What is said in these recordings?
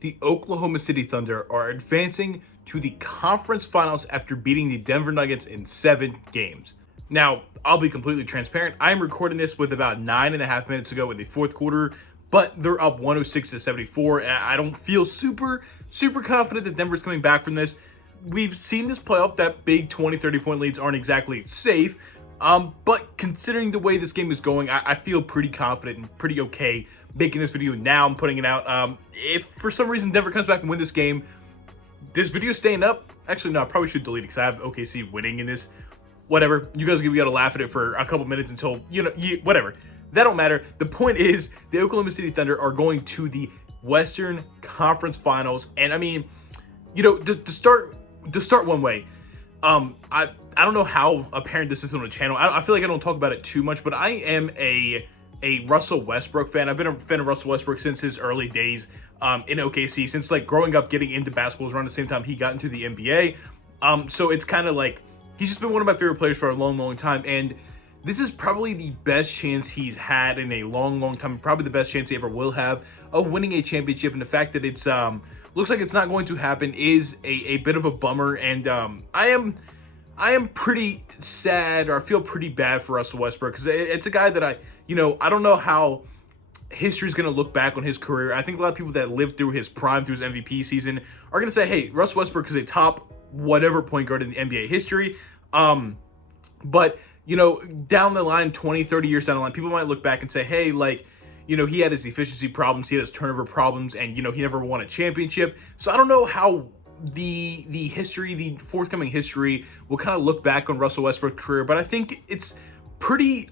The Oklahoma City Thunder are advancing to the conference finals after beating the Denver Nuggets in 7 games. Now, I'll be completely transparent. I'm recording this with about 9.5 minutes ago in the fourth quarter, but they're up 106-74, and I don't feel super confident that Denver's coming back from this. We've seen this playoff that big 20, 30-point leads aren't exactly safe, but considering the way this game is going, I feel pretty confident and pretty okay making this video now and putting it out. If for some reason Denver comes back and win this game, this video staying up. Actually, no, I probably should delete it because I have OKC winning in this. Whatever. You guys gotta laugh at it for a couple minutes until, whatever. That don't matter. The point is, the Oklahoma City Thunder are going to the Western Conference Finals. And I mean, to start one way, I don't know how apparent this is on the channel. I feel like I don't talk about it too much, but I am a Russell Westbrook fan. I've been a fan of Russell Westbrook since his early days in OKC, since like growing up, getting into basketball around the same time he got into the NBA. So it's kind of like he's just been one of my favorite players for a long time, and this is probably the best chance he's had in a long time, probably the best chance he ever will have of winning a championship. And the fact that it's looks like it's not going to happen is a bit of a bummer, and I am pretty sad, or I feel pretty bad for Russell Westbrook, because it's a guy that I don't know how history is going to look back on his career. I think a lot of people that lived through his prime, through his MVP season, are going to say, hey, Russell Westbrook is a top whatever point guard in the NBA history. But, down the line, 20, 30 years down the line, people might look back and say, hey, like, he had his efficiency problems, he had his turnover problems, and, he never won a championship. So I don't know how the history, the forthcoming history, will kind of look back on Russell Westbrook's career, but I think it's pretty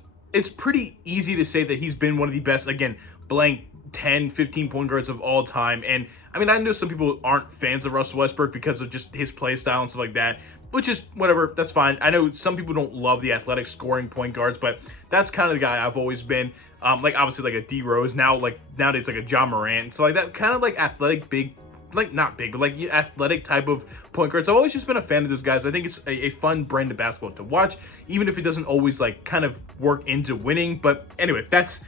easy to say that he's been one of the best, again, blank 10, 15 point guards of all time. And I mean, I know some people aren't fans of Russell Westbrook because of just his play style and stuff like that, which is whatever, that's fine. I know some people don't love the athletic scoring point guards, but that's kind of the guy I've always been. Like obviously like a D Rose, nowadays like a John Morant, so like that kind of like athletic big, like not big, but like athletic type of point guards. I've always just been a fan of those guys. I think it's a fun brand of basketball to watch, even if it doesn't always like kind of work into winning. But anyway, that's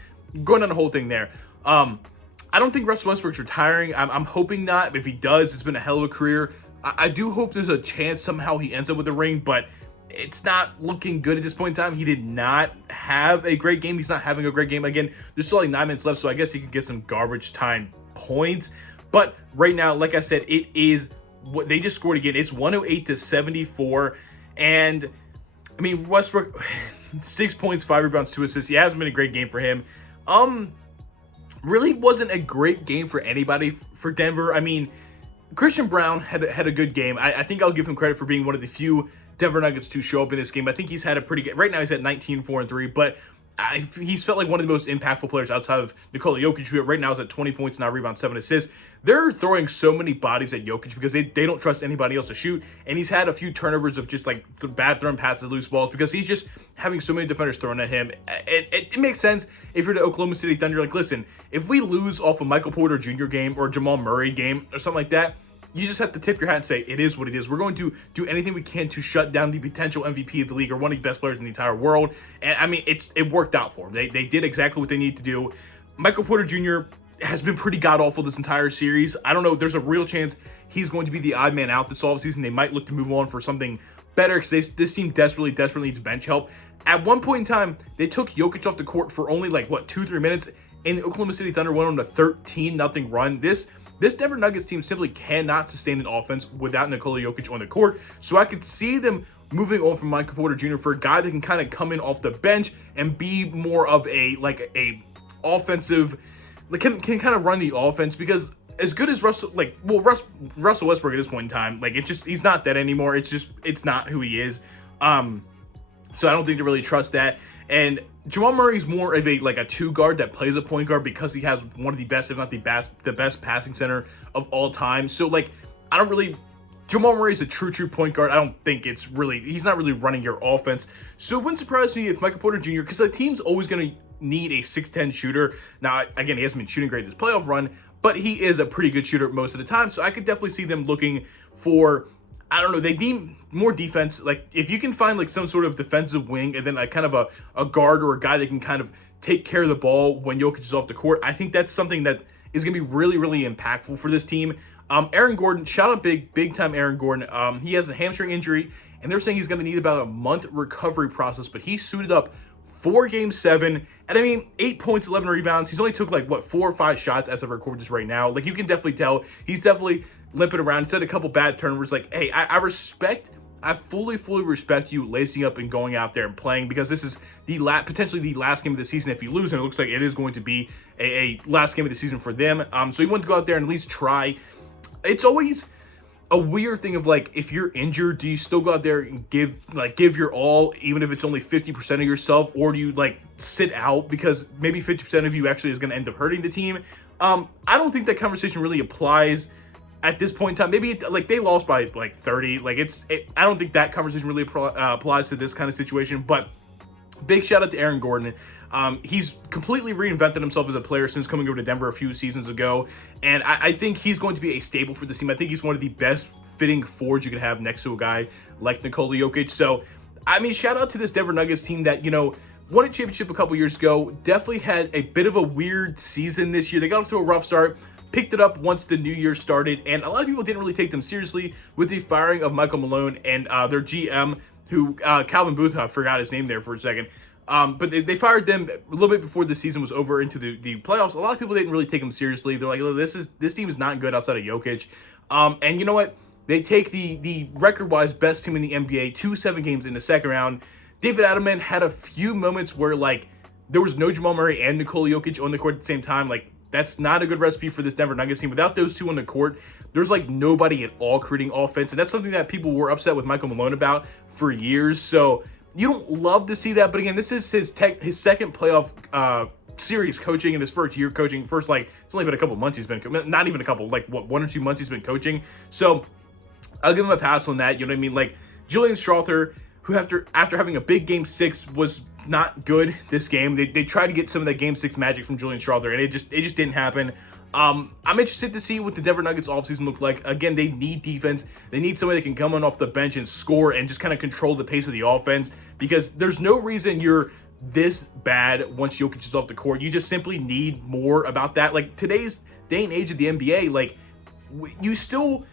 going on the whole thing there. I don't think Russell Westbrook's retiring. I'm hoping not. If he does, it's been a hell of a career. I do hope there's a chance somehow he ends up with a ring, but it's not looking good at this point in time. He did not have a great game. He's not having a great game. Again, there's still like 9 minutes left, so I guess he could get some garbage time points. But right now, like I said, it is what they just scored again. It's 108-74. And I mean, Westbrook, 6 points, 5 rebounds, 2 assists. He hasn't been a great game for him. Really wasn't a great game for anybody for Denver. I mean, Christian Brown had a good game. I think I'll give him credit for being one of the few Denver Nuggets to show up in this game. I think he's had a pretty good, right now he's at 19-4-3, but he's felt like one of the most impactful players outside of Nikola Jokic, who right now is at 20 points, 9 rebounds, 7 assists. They're throwing so many bodies at Jokic because they don't trust anybody else to shoot, and he's had a few turnovers of just like bad thrown passes, loose balls, because he's just having so many defenders thrown at him. It makes sense if you're the Oklahoma City Thunder. Like, listen, if we lose off a Michael Porter Jr. game or a Jamal Murray game or something like that, you just have to tip your hat and say, it is what it is. We're going to do anything we can to shut down the potential MVP of the league, or one of the best players in the entire world. And I mean, it worked out for them. They did exactly what they need to do. Michael Porter Jr. has been pretty god-awful this entire series. I don't know. There's a real chance he's going to be the odd man out this offseason. They might look to move on for something better, because this team desperately needs bench help. At one point in time, they took Jokic off the court for only like, 2-3 minutes, and the Oklahoma City Thunder went on a 13-0 run. This Denver Nuggets team simply cannot sustain an offense without Nikola Jokic on the court. So I could see them moving on from Michael Porter Jr. for a guy that can kind of come in off the bench and be more of a offensive, like can kind of run the offense, because as good as Russell Westbrook at this point in time, like he's not that anymore. It's not who he is. So I don't think they really trust that. And Jamal Murray's more of a 2 guard that plays a point guard, because he has one of the best, if not the best passing center of all time. So Jamal Murray's a true point guard. I don't think he's not really running your offense. So it wouldn't surprise me if Michael Porter Jr., because the team's always going to need a 6'10 shooter. Now, again, he hasn't been shooting great this playoff run, but he is a pretty good shooter most of the time. So I could definitely see them looking for, I don't know, they need more defense. Like, if you can find like some sort of defensive wing, and then like kind of a guard or a guy that can kind of take care of the ball when Jokic is off the court, I think that's something that He's going to be really, really impactful for this team. Aaron Gordon, shout out big time Aaron Gordon. He has a hamstring injury, and they're saying he's going to need about a month recovery process, but he suited up for Game 7, and I mean, 8 points, 11 rebounds. He's only took like, 4 or 5 shots as I record this right now. Like, you can definitely tell he's definitely limping around. He's had a couple bad turnovers. Like, hey, I fully respect you lacing up and going out there and playing, because this is potentially the last game of the season if you lose, and it looks like it is going to be a last game of the season for them. So you want to go out there and at least try. It's always a weird thing of, like, if you're injured, do you still go out there and give your all, even if it's only 50% of yourself, or do you, like, sit out because maybe 50% of you actually is going to end up hurting the team? I don't think that conversation really applies at this point in time. Maybe they lost by like 30. I don't think that conversation really applies to this kind of situation. But big shout out to Aaron Gordon. He's completely reinvented himself as a player since coming over to Denver a few seasons ago, and I think he's going to be a staple for this team. I think he's one of the best fitting forwards you can have next to a guy like Nikola Jokic. So, I mean, shout out to this Denver Nuggets team that, won a championship a couple years ago, definitely had a bit of a weird season this year. They got off to a rough start, picked it up once the new year started, and a lot of people didn't really take them seriously with the firing of Michael Malone and their GM, who Calvin Booth, I forgot his name there for a second. But they fired them a little bit before the season was over into the playoffs. A lot of people didn't really take them seriously. They're like, this team is not good outside of Jokic. And you know what? They take the record-wise best team in the NBA to 7 games in the second round. David Adelman had a few moments where, like, there was no Jamal Murray and Nikola Jokic on the court at the same time. Like, that's not a good recipe for this Denver Nuggets team. Without those two on the court, there's, like, nobody at all creating offense. And that's something that people were upset with Michael Malone about for years. So you don't love to see that. But again, this is his second playoff series coaching in his first year coaching. It's only been a couple months he's been, not even a couple, 1 or 2 months he's been coaching. So I'll give him a pass on that. You know what I mean? Like, Julian Strawther, who after having a big Game 6 was not good this game. They tried to get some of that Game 6 magic from Julian Strawther, and it just didn't happen. I'm interested to see what the Denver Nuggets offseason look like. Again, they need defense. They need somebody that can come on off the bench and score and just kind of control the pace of the offense, because there's no reason you're this bad once Jokic is off the court. You just simply need more about that. Like, today's day and age of the NBA, like, you still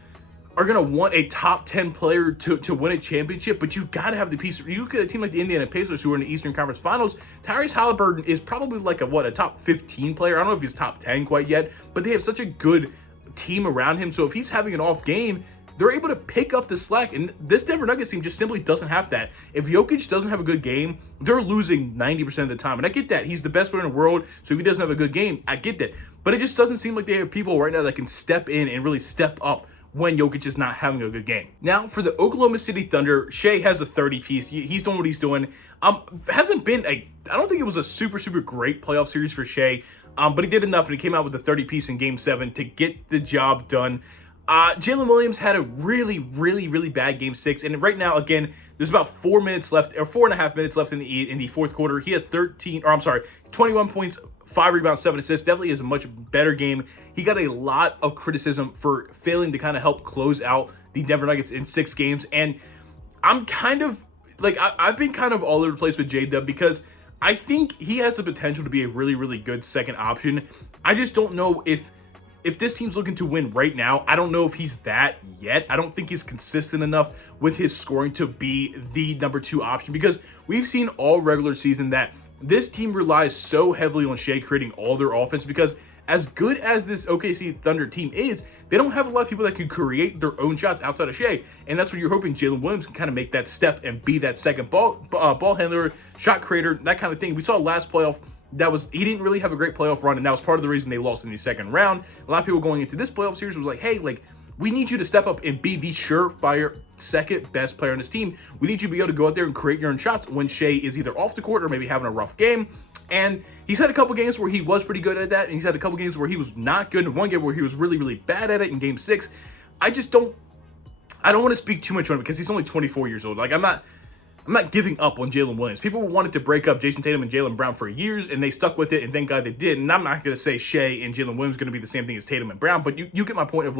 are going to want a top 10 player to win a championship, but you got to have the piece. You look at a team like the Indiana Pacers, who are in the Eastern Conference Finals. Tyrese Halliburton is probably like a top 15 player. I don't know if he's top 10 quite yet, but they have such a good team around him. So if he's having an off game, they're able to pick up the slack, and this Denver Nuggets team just simply doesn't have that. If Jokic doesn't have a good game, they're losing 90% of the time, and I get that. He's the best player in the world, so if he doesn't have a good game, I get that. But it just doesn't seem like they have people right now that can step in and really step up when Jokic is not having a good game. Now, for the Oklahoma City Thunder, Shai has a 30-piece. He's doing what he's doing. Hasn't been I don't think it was a super great playoff series for Shai, but he did enough, and he came out with a 30-piece in Game 7 to get the job done. Jalen Williams had a really bad Game 6, and right now, again, there's about 4 minutes left, or 4.5 minutes left in the fourth quarter. He has 21 points, 5 rebounds, 7 assists. Definitely is a much better game. He got a lot of criticism for failing to kind of help close out the Denver Nuggets in 6 games. And I'm kind of, I've been kind of all over the place with J-Dub, because I think he has the potential to be a really good second option. I just don't know if this team's looking to win right now. I don't know if he's that yet. I don't think he's consistent enough with his scoring to be the number 2 option, because we've seen all regular season that this team relies so heavily on Shai creating all their offense, because as good as this OKC Thunder team is, they don't have a lot of people that can create their own shots outside of Shai, and that's what you're hoping Jalen Williams can kind of make that step and be that second ball handler, shot creator, that kind of thing. We saw last playoff, he didn't really have a great playoff run, and that was part of the reason they lost in the second round. A lot of people going into this playoff series was like, hey, we need you to step up and be the surefire second best player on this team. We need you to be able to go out there and create your own shots when Shai is either off the court or maybe having a rough game. And he's had a couple games where he was pretty good at that, and he's had a couple games where he was not good, and one game where he was really bad at it in Game 6. I don't want to speak too much on it, because he's only 24 years old. I'm not giving up on Jalen Williams. People wanted to break up Jason Tatum and Jaylen Brown for years, and they stuck with it, and thank God they did. And I'm not going to say Shai and Jalen Williams going to be the same thing as Tatum and Brown, but you get my point of,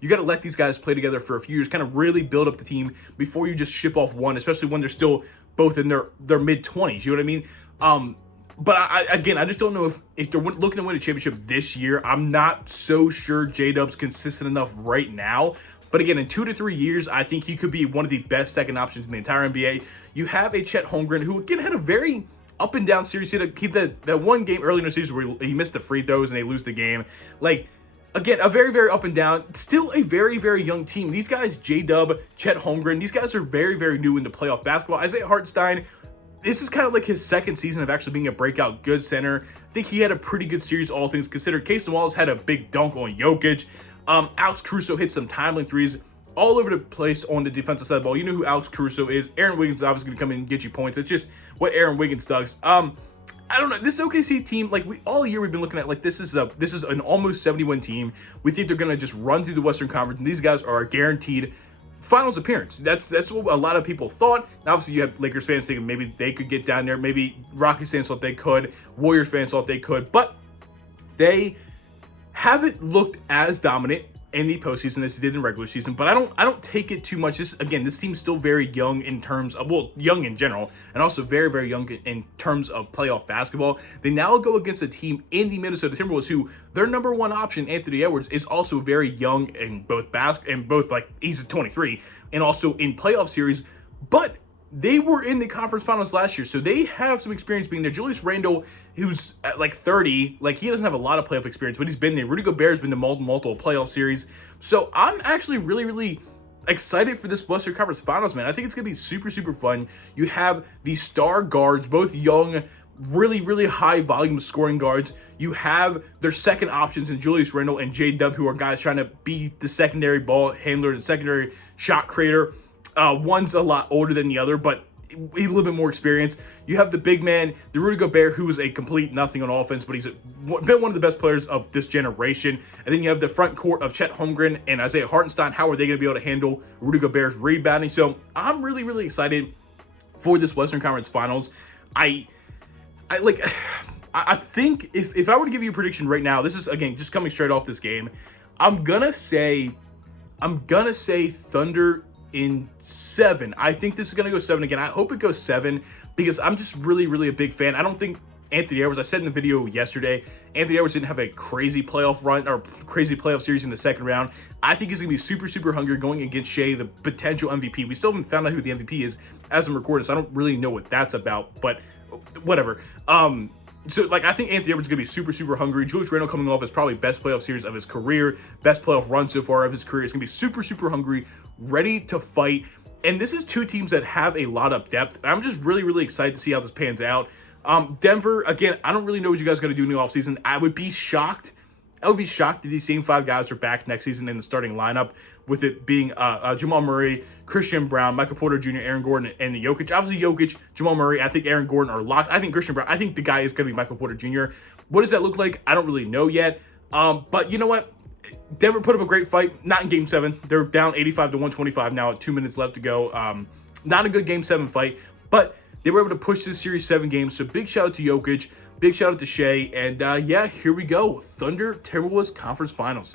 you got to let these guys play together for a few years, kind of really build up the team before you just ship off one, especially when they're still both in their mid-20s. You know what I mean? But again, I just don't know if they're looking to win a championship this year. I'm not so sure J-Dub's consistent enough right now. But again, in 2 to 3 years, I think he could be one of the best second options in the entire NBA. You have a Chet Holmgren who, again, had a very up and down series. He had that one game early in the season where he missed the free throws and they lose the game. Like, again, a very, very up and down. Still a very, very young team. These guys, J-Dub, Chet Holmgren, these guys are very, very new into playoff basketball. Isaiah Hartenstein, this is kind of like his second season of actually being a breakout good center. I think he had a pretty good series, all things considered. Casey Wallace had a big dunk on Jokic. Alex Caruso hit some timely threes all over the place on the defensive side of the ball. You know who Alex Caruso is. Aaron Wiggins is obviously going to come in and get you points. It's just what Aaron Wiggins does. I don't know. This OKC team, like all year we've been looking at, like this is an almost 70-win team. We think they're going to just run through the Western Conference, and these guys are a guaranteed finals appearance. That's what a lot of people thought. Obviously, you have Lakers fans thinking maybe they could get down there. Maybe Rockets fans thought they could. Warriors fans thought they could. But they haven't looked as dominant in the postseason as they did in regular season. But I don't take it too much. This team's still very young in terms of, well, young in general, and also very, very young in terms of playoff basketball. They now go against a team in the Minnesota Timberwolves who their number one option, Anthony Edwards, is also very young in both like he's 23 and also in playoff series. But they were in the conference finals last year, so they have some experience being there. Julius Randle, who's at like 30, like he doesn't have a lot of playoff experience, but he's been there. Rudy Gobert's been to multiple playoff series. So I'm actually really, really excited for this Western Conference Finals, man. I think it's going to be super, super fun. You have these star guards, both young, really, really high volume scoring guards. You have their second options in Julius Randle and J-Dub, who are guys trying to be the secondary ball handler and secondary shot creator. One's a lot older than the other, but he's a little bit more experienced. You have the big man, the Rudy Gobert, who is a complete nothing on offense, but he's been one of the best players of this generation. And then you have the front court of Chet Holmgren and Isaiah Hartenstein. How are they going to be able to handle Rudy Gobert's rebounding? So I'm really, really excited for this Western Conference Finals. I think if I were to give you a prediction right now, this is, again, just coming straight off this game, I'm gonna say Thunder in 7. I think this is going to go 7 again. I hope it goes 7 because I'm just really, really a big fan. I don't think Anthony Edwards, I said in the video yesterday, Anthony Edwards didn't have a crazy playoff run or crazy playoff series in the second round. I think he's going to be super, super hungry going against Shai, the potential MVP. We still haven't found out who the MVP is as I'm recording, so I don't really know what that's about, but whatever. So, like, I think Anthony Edwards is going to be super, super hungry. Julius Randle coming off his probably best playoff series of his career, best playoff run so far of his career. It's going to be super, super hungry, ready to fight. And this is two teams that have a lot of depth. I'm just really, really excited to see how this pans out. Denver, again, I don't really know what you guys are going to do in the offseason. I would be shocked if these same 5 guys are back next season in the starting lineup, with it being Jamal Murray, Christian Brown, Michael Porter Jr., Aaron Gordon, and Jokic. Obviously, Jokic, Jamal Murray, I think Aaron Gordon are locked. I think Christian Brown, I think the guy is going to be Michael Porter Jr. What does that look like? I don't really know yet. But you know what? Denver put up a great fight. Not in Game 7. They're down 85 to 125 now at 2 minutes left to go. Not a good Game 7 fight, but they were able to push this series 7 games. So big shout out to Jokic. Big shout out to Shai. And yeah, here we go. Thunder Timberwolves Conference Finals.